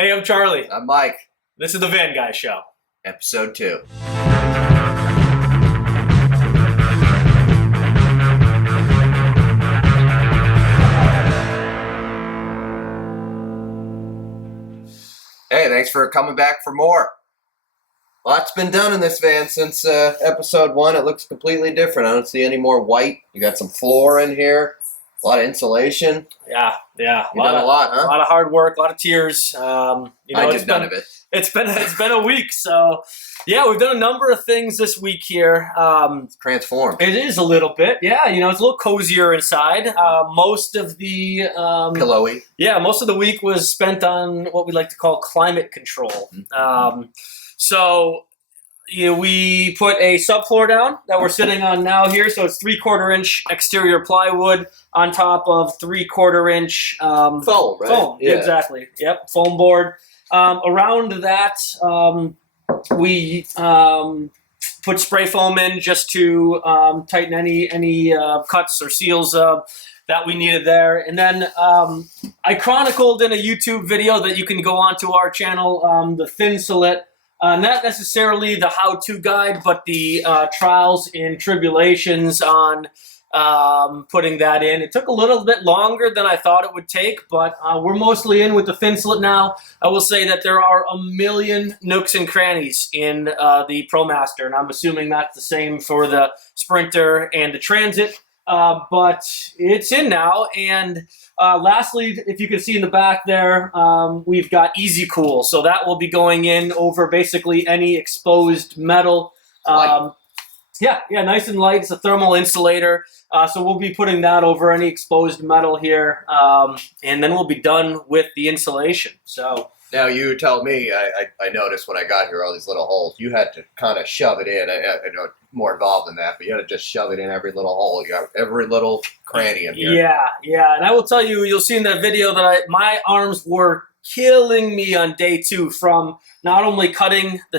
Hey, I'm Charlie. I'm Mike. This is the Van Guy Show. Episode 2. Hey, thanks for coming back for more. Lots been done in this van since episode 1. It looks completely different. I don't see any more white. You got some floor in here. A lot of insulation. Yeah. You've done a lot, huh? A lot of hard work, a lot of tears. I did none of it. It's been a week, so yeah, we've done a number of things this week here. Transformed. It is a little bit, yeah. It's a little cozier inside. Most of the Pillowy. Yeah, most of the week was spent on what we like to call climate control. So we put a subfloor down that we're sitting on now here. So it's 3/4 inch exterior plywood on top of 3/4 inch foam, right? Foam, yeah. Exactly. Yep, foam board. Around that, we put spray foam in just to tighten any cuts or seals that we needed there. And then I chronicled in a YouTube video that you can go onto our channel, the thin sillet. Not necessarily the how-to guide, but the trials and tribulations on putting that in. It took a little bit longer than I thought it would take, but we're mostly in with the thin slit now. I will say that there are a million nooks and crannies in the ProMaster, and I'm assuming that's the same for the Sprinter and the Transit. But it's in now, and lastly, if you can see in the back there, we've got Easy Cool, so that will be going in over basically any exposed metal. Yeah, nice and light. It's a thermal insulator, so we'll be putting that over any exposed metal here, and then we'll be done with the insulation. So. Now, you tell me, I noticed when I got here, all these little holes. You had to kind of shove it in. I know it's more involved than that, but you had to just shove it in every little hole. You got every little cranny in here. Yeah. And I will tell you, you'll see in that video that my arms were killing me on day 2 from not only cutting the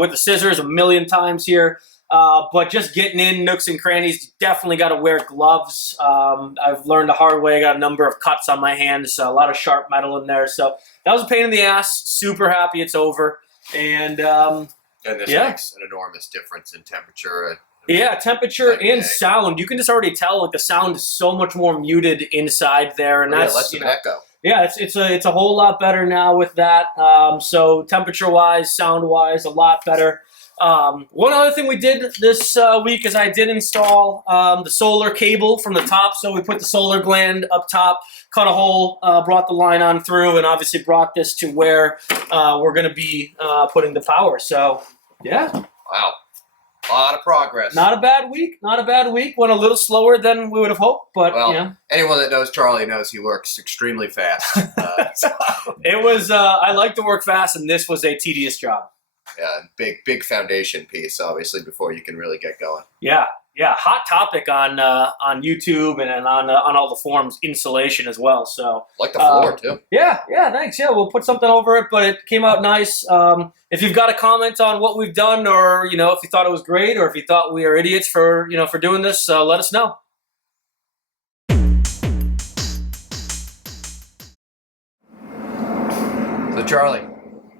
with the scissors a million times here, but just getting in nooks and crannies. You definitely got to wear gloves. I've learned the hard way. I got a number of cuts on my hands, so a lot of sharp metal in there. So that was a pain in the ass. Super happy it's over. And this makes an enormous difference in temperature. Yeah, temperature and sound. You can just already tell the sound is so much more muted inside there, and that's less of an echo. Yeah, it's a whole lot better now with that. So temperature-wise, sound-wise, a lot better. One other thing we did this week is I did install the solar cable from the top. So we put the solar gland up top, cut a hole, brought the line on through, and obviously brought this to where we're going to be putting the power. So, yeah. Wow. A lot of progress. Not a bad week. Went a little slower than we would have hoped, but anyone that knows Charlie knows he works extremely fast. It was. I like to work fast, and this was a tedious job. Yeah, big foundation piece, obviously, before you can really get going. Yeah. Hot topic on YouTube and on all the forums, insulation as well. So like the floor too. Yeah, thanks. Yeah, we'll put something over it, but it came out nice. If you've got a comment on what we've done, or if you thought it was great, or if you thought we are idiots for for doing this, let us know. So Charlie,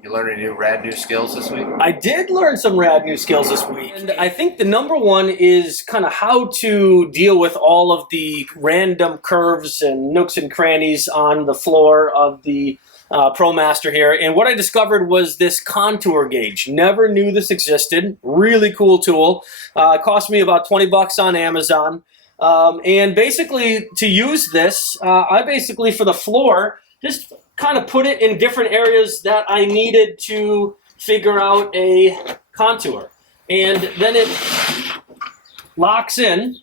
you learned any rad new skills this week? I did learn some rad new skills this week. And I think the number one is kind of how to deal with all of the random curves and nooks and crannies on the floor of the ProMaster here. And what I discovered was this contour gauge. Never knew this existed. Really cool tool. It cost me about $20 on Amazon. And basically, to use this, I basically, for the floor, just kind of put it in different areas that I needed to figure out a contour. And then it locks in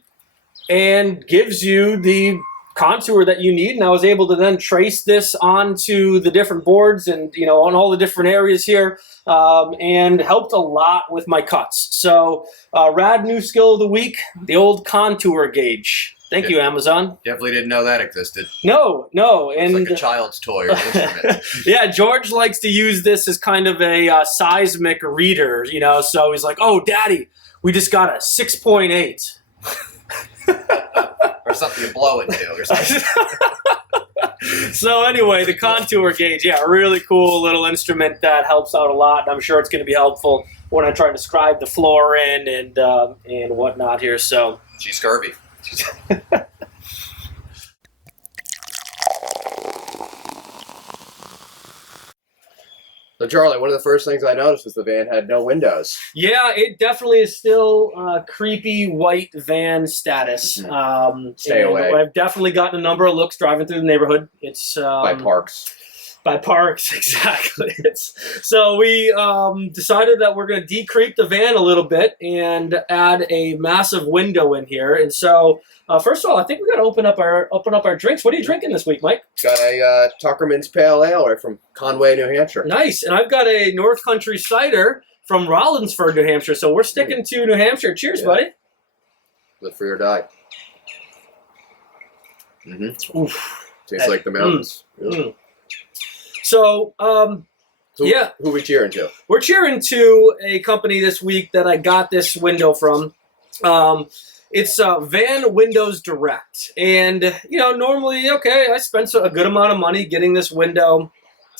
and gives you the contour that you need. And I was able to then trace this onto the different boards and, on all the different areas here, and helped a lot with my cuts. So rad new skill of the week, the old contour gauge. Thank you, Amazon. Definitely didn't know that existed. No. It's like a child's toy or instrument. Yeah, George likes to use this as kind of a seismic reader, so he's like, oh, Daddy, we just got a 6.8. Or something you blow into or something. So anyway, the contour gauge, yeah, really cool little instrument that helps out a lot. And I'm sure it's going to be helpful when I try to describe the floor in and whatnot here. So She's scurvy. So, Charlie, one of the first things I noticed was the van had no windows. yeah, it definitely is still creepy white van status. Stay away. I've definitely gotten a number of looks driving through the neighborhood. It's By parks. By parks, exactly. So we decided that we're going to decreep the van a little bit and add a massive window in here. And so, first of all, I think we got to open up our drinks. What are you drinking this week, Mike? Got a Tuckerman's Pale Ale right from Conway, New Hampshire. Nice. And I've got a North Country cider from Rollinsford, New Hampshire. So we're sticking to New Hampshire. Cheers, buddy. Live free or die. Oof. Tastes like the mountains. So, yeah. Who are we cheering to? We're cheering to a company this week that I got this window from. It's Van Windows Direct. And, normally, okay, I spent a good amount of money getting this window.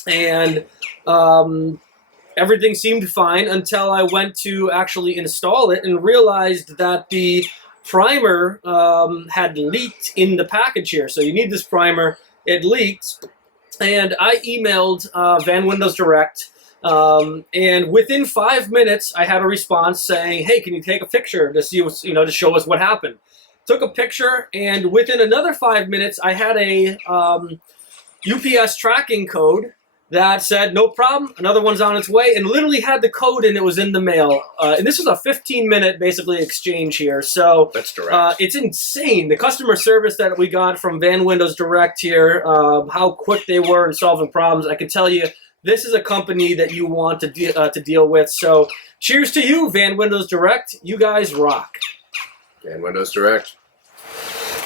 And everything seemed fine until I went to actually install it and realized that the primer had leaked in the package here. So you need this primer. It leaked. And I emailed Van Windows Direct, and within 5 minutes, I had a response saying, "Hey, can you take a picture to see what's, to show us what happened?" Took a picture, and within another 5 minutes, I had a UPS tracking code that said, "No problem, another one's on its way," and literally had the code and it was in the mail. And this was a 15-minute, basically, exchange here. So that's direct. It's insane. The customer service that we got from Van Windows Direct here, how quick they were in solving problems. I can tell you, this is a company that you want to deal with. So cheers to you, Van Windows Direct. You guys rock. Van Windows Direct.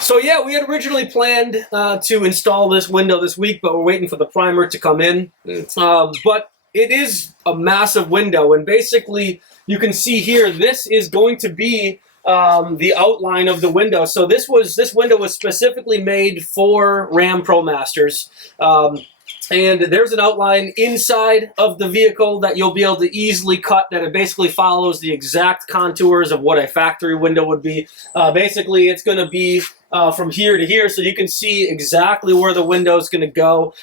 So yeah, we had originally planned to install this window this week, but we're waiting for the primer to come in. But it is a massive window, and basically you can see here, this is going to be the outline of the window. So this window was specifically made for Ram ProMasters. And there's an outline inside of the vehicle that you'll be able to easily cut, that it basically follows the exact contours of what a factory window would be. Basically, it's going to be from here to here, so you can see exactly where the window is going to go.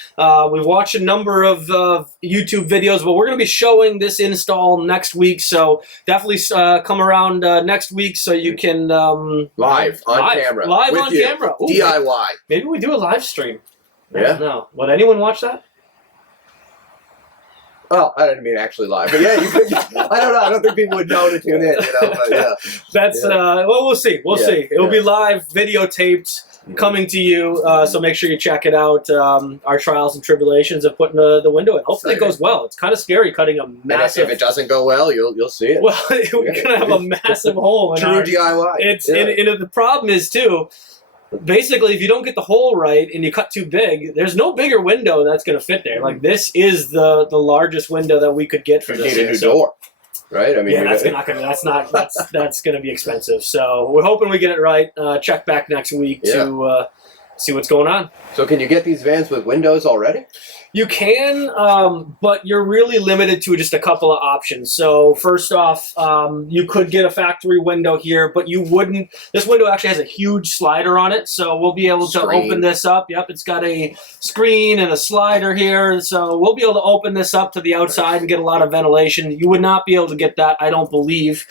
We've watched a number of YouTube videos, but we're going to be showing this install next week, so definitely come around next week so you can... live on camera. Live on camera. Ooh, DIY. Maybe we do a live stream. Yeah. No. Would anyone watch that? Oh, I didn't mean actually live, but yeah, I don't know. I don't think people would know to tune in. But yeah. That's well, we'll see. We'll see. It'll be live, videotaped, coming to you. So make sure you check it out. Our trials and tribulations of putting the window in. Hopefully it goes well. It's kind of scary cutting a massive. And if it doesn't go well, you'll see it. Well, we're gonna have a massive hole. In True DIY. And the problem is too. Basically, if you don't get the hole right and you cut too big, there's no bigger window that's going to fit there. Like, this is the largest window that we could get for this. You need a new door, right? I mean, yeah, that's going to be expensive. So we're hoping we get it right. Check back next week to see what's going on. So can you get these vans with windows already? You can, but you're really limited to just a couple of options. So first off, you could get a factory window here, but you wouldn't. This window actually has a huge slider on it, so we'll be able to open this up. Yep, it's got a screen and a slider here, so we'll be able to open this up to the outside and get a lot of ventilation. You would not be able to get that, I don't believe.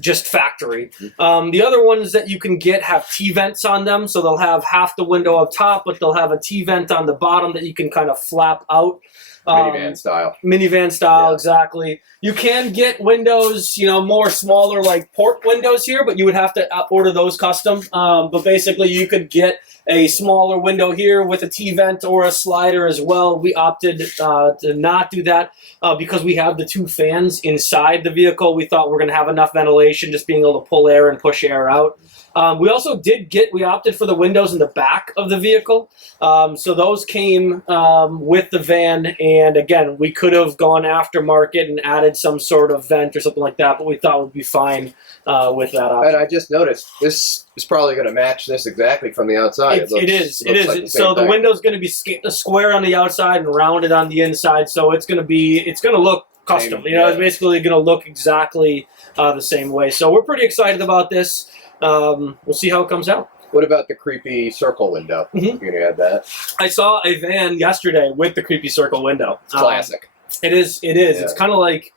Just factory. The other ones that you can get have T-vents on them, so they'll have half the window up top, but they'll have a T-vent on the bottom that you can kind of flap out. Minivan style. Minivan style, exactly. You can get windows, more smaller, like port windows here, but you would have to order those custom. But basically, you could get a smaller window here with a T-vent or a slider as well. We opted to not do that because we have the two fans inside the vehicle. We thought we're going to have enough ventilation, just being able to pull air and push air out. We also we opted for the windows in the back of the vehicle. So those came with the van, and again, we could have gone aftermarket and added some sort of vent or something like that, but we thought we'd be fine with that option. And I just noticed this is probably going to match this exactly from the outside. It is. Like so the window's going to be square on the outside and rounded on the inside. So it's going to look custom. It's basically going to look exactly the same way. So we're pretty excited about this. We'll see how it comes out. What about the creepy circle window? You're going to add that? I saw a van yesterday with the creepy circle window. It's classic. It is. Yeah. It's kind of like,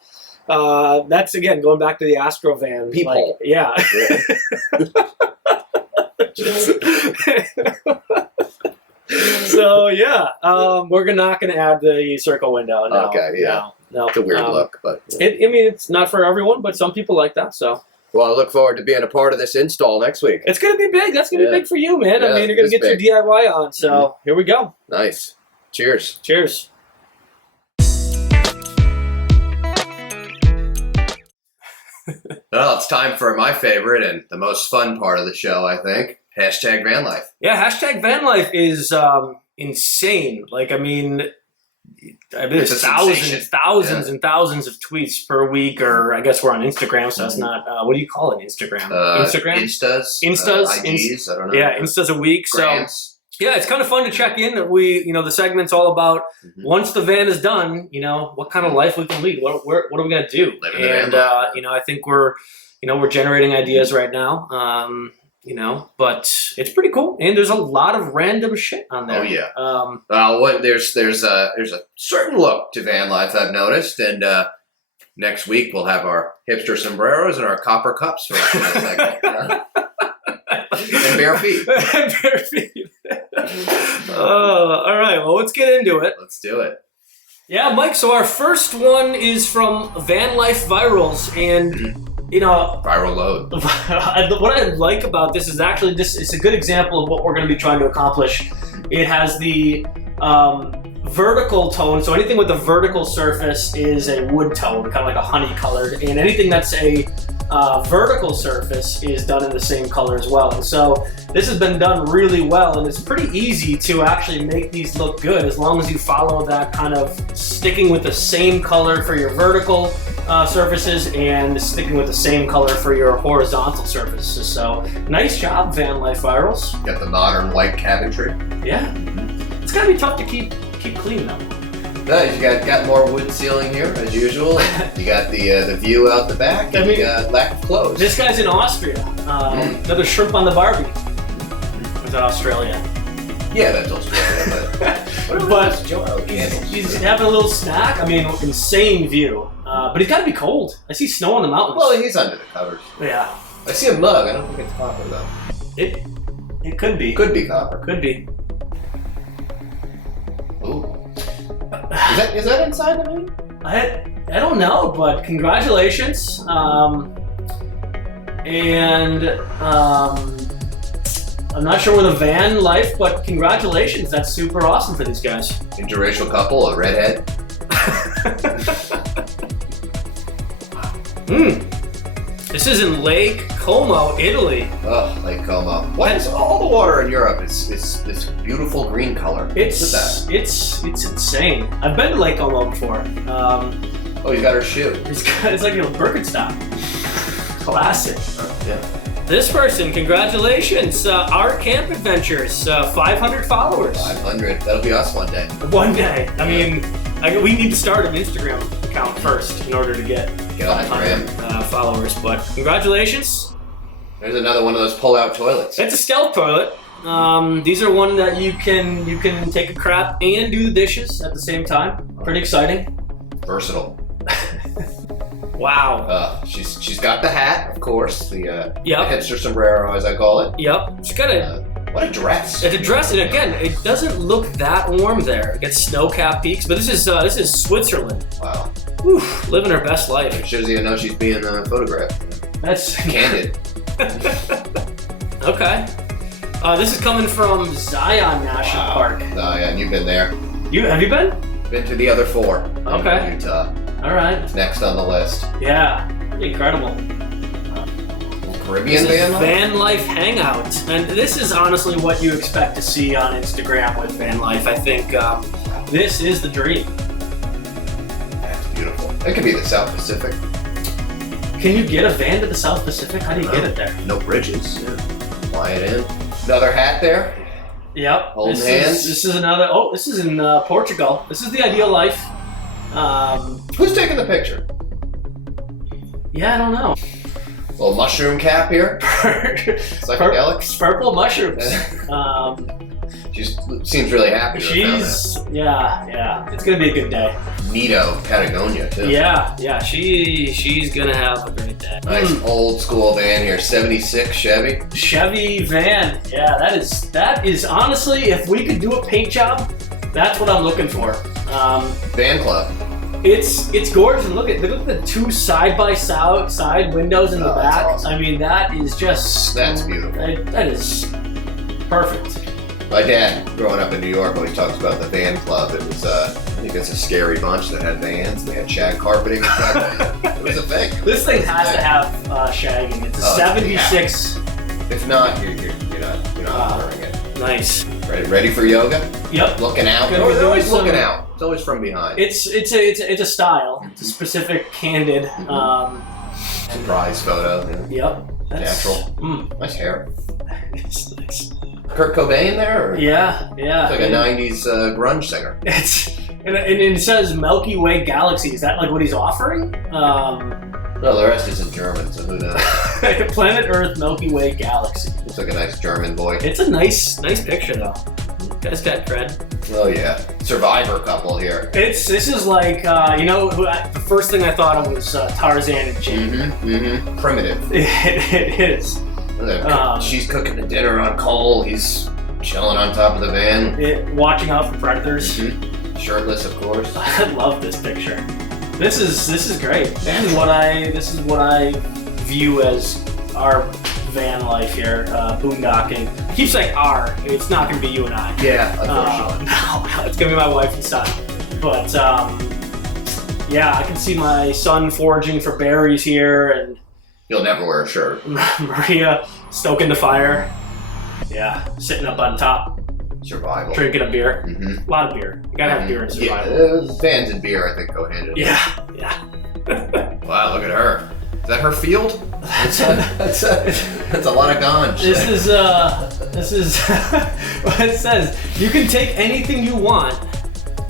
that's, again, going back to the Astro van. Peephole. Yeah. So, yeah, we're not going to add the circle window. No, okay, yeah. No. It's a weird look, but... it's not for everyone, but some people like that, so... Well, I look forward to being a part of this install next week. It's going to be big. That's going to be big for you, man. Yeah, I mean, you're going to get your DIY on, so here we go. Nice. Cheers. Cheers. Well, it's time for my favorite and the most fun part of the show, I think. Hashtag van life. Yeah, hashtag van life is insane. Like, I mean, there's thousands and thousands of tweets per week, or I guess we're on Instagram, so that's not, what do you call it, Instagram? Instagram? Instas. IGs, I don't know. Yeah, Instas a week. Grants. So, yeah, it's kind of fun to check in. The segment's all about, once the van is done, what kind of life we can lead. What are we going to do? And, I think we're generating ideas right now. But it's pretty cool, and there's a lot of random shit on there. Oh yeah. There's a certain look to van life I've noticed, and next week we'll have our hipster sombreros and our copper cups for that segment. And bare feet. Bare feet. All right. Well, let's get into it. Let's do it. Yeah, Mike. So our first one is from Van Life Virals, and. Viral load. What I like about this is actually it's a good example of what we're going to be trying to accomplish. It has the vertical tone, so anything with a vertical surface is a wood tone, kind of like a honey colored, and anything that's a vertical surface is done in the same color as well. And so this has been done really well, and it's pretty easy to actually make these look good as long as you follow that kind of sticking with the same color for your vertical surfaces and sticking with the same color for your horizontal surfaces. So nice job, Van Life Virals. Got the modern white cabinetry. Yeah. It's gotta be tough to keep clean though. No, you got more wood ceiling here as usual. You got the view out the back, and you got lack of clothes. This guy's in Austria. Another shrimp on the Barbie. Was that Australia? Yeah, that's Australia. But he's having a little snack. I mean, insane view. But he's got to be cold. I see snow on the mountains. Well, he's under the covers. Yeah. I see a mug. I don't think it's copper though. It could be. Could be copper. Could be. Ooh. Is that inside the van? I don't know, but congratulations. I'm not sure with a van life, but congratulations. That's super awesome for these guys. Interracial couple, a redhead. This is in Lake Como, Italy. Oh, Lake Como. What is all the water in Europe? It's this beautiful green color. It's insane. I've been to Lake Como before. Oh, he's got her shoe. It's like a Birkenstock. Classic. Yeah. This person, congratulations. Our Camp Adventures, 500 followers. 500. That'll be us one day. One day. I mean, we need to start an Instagram account first in order to get on Instagram followers. But congratulations. There's another one of those pull-out toilets. It's a stealth toilet. These are one that you can take a crap and do the dishes at the same time. Pretty exciting. Versatile. Wow. She's got the hat, of course. The yep. hipster sombrero, as I call it. Yep. She's got a. What a dress! It's a dress, and again, it doesn't look that warm there. It gets snow-capped peaks, but this is Switzerland. Wow. Whew, living her best life. She doesn't even know she's being photographed. That's candid. Okay. This is coming from Zion National Park. Zion, you've been there. Have you been? Been to the other 4. Okay. In Utah. All right. Next on the list. Yeah. Pretty incredible. Caribbean van life? Van life hangout, and this is honestly what you expect to see on Instagram with van life. I think this is the dream. That's beautiful. It could be the South Pacific. Can you get a van to the South Pacific? How do you get it there? No bridges. Yeah. Fly it in. Another hat there. Yep. Holding hands. This is another. Oh, this is in Portugal. This is the ideal life. Who's taking the picture? Yeah, I don't know. Little mushroom cap here. Psychedelics. Purple mushrooms. She seems really happy. Yeah. It's gonna be a good day. Neato, Patagonia too. Yeah. She's gonna have a great day. Nice old school van here, 76 Chevy. Chevy van. Yeah, that is honestly, if we could do a paint job, that's what I'm looking for. Van club. It's gorgeous. And look at the two side by side windows in the back. Awesome. I mean, that is just beautiful. That is perfect. My dad, growing up in New York, always talks about the van club. It was, I think it's a scary bunch that had vans. They had shag carpeting. It was a thing. This thing has to have shagging. It's a 76. If not, you're not wearing it. Nice. Ready for yoga? Yep. Looking out. Gonna be They're always doing looking out. It's always from behind. It's a style. It's a specific, candid. Surprise photo. Yeah. Yep. Natural. Nice hair. It's nice. Kurt Cobain there? Or? Yeah. It's like a 90s grunge singer. And it says Milky Way Galaxy. Is that like what he's offering? No, the rest is in German, so who knows? Planet Earth, Milky Way Galaxy. Looks like a nice German boy. It's a nice picture though. Guy's got cred. Oh yeah, Survivor couple here. This is like the first thing I thought of was Tarzan and Jane. Primitive. It is. She's cooking the dinner on coal. He's chilling on top of the van. Watching out for predators. Shirtless, of course. I love this picture. This is great. This is what I view as our van life here, boondocking. I keep saying our. It's not going to be you and I. Yeah, unfortunately. No, it's going to be my wife and son. But yeah, I can see my son foraging for berries here, and he'll never wear a shirt. Maria stoking the fire. Yeah, sitting up on top. Survival. Drinking a beer. A lot of beer. You gotta have beer in survival. Yeah, vans and beer, I think, go hand in hand. Yeah. Wow, look at her. Is that her field? That's a lot of ganj. This is what it says. You can take anything you want,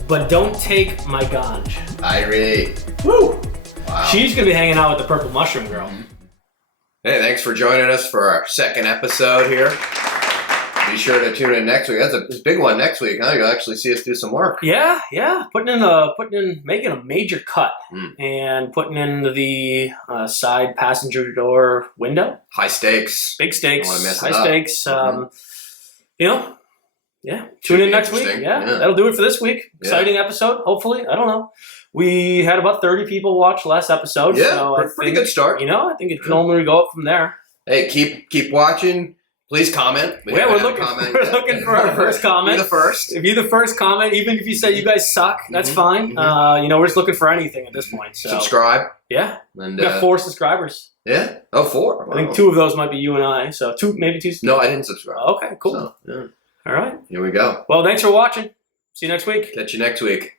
but don't take my ganj. Irate. Woo! Wow. She's gonna be hanging out with the purple mushroom girl. Hey, thanks for joining us for our second episode here. Be sure to tune in next week. That's a big one next week, huh? You'll actually see us do some work. Yeah. Making a major cut and putting in the side passenger door window. High stakes. Big stakes. Don't want to mess high it up. Stakes. Tune in next week. Yeah, that'll do it for this week. Exciting episode, hopefully. I don't know. We had about 30 people watch last episode. Yeah, so pretty good start. I think it can only go up from there. Hey, keep watching. Please comment. We're looking for our first comment. Be the first. If you're the first comment, even if you say you guys suck, that's fine. We're just looking for anything at this point. So subscribe. Yeah. And we got 4 subscribers. Yeah. Oh, 4. Wow. I think 2 of those might be you and I. So 2. No, I didn't subscribe. Okay, cool. So, All right. Here we go. Well, thanks for watching. See you next week. Catch you next week.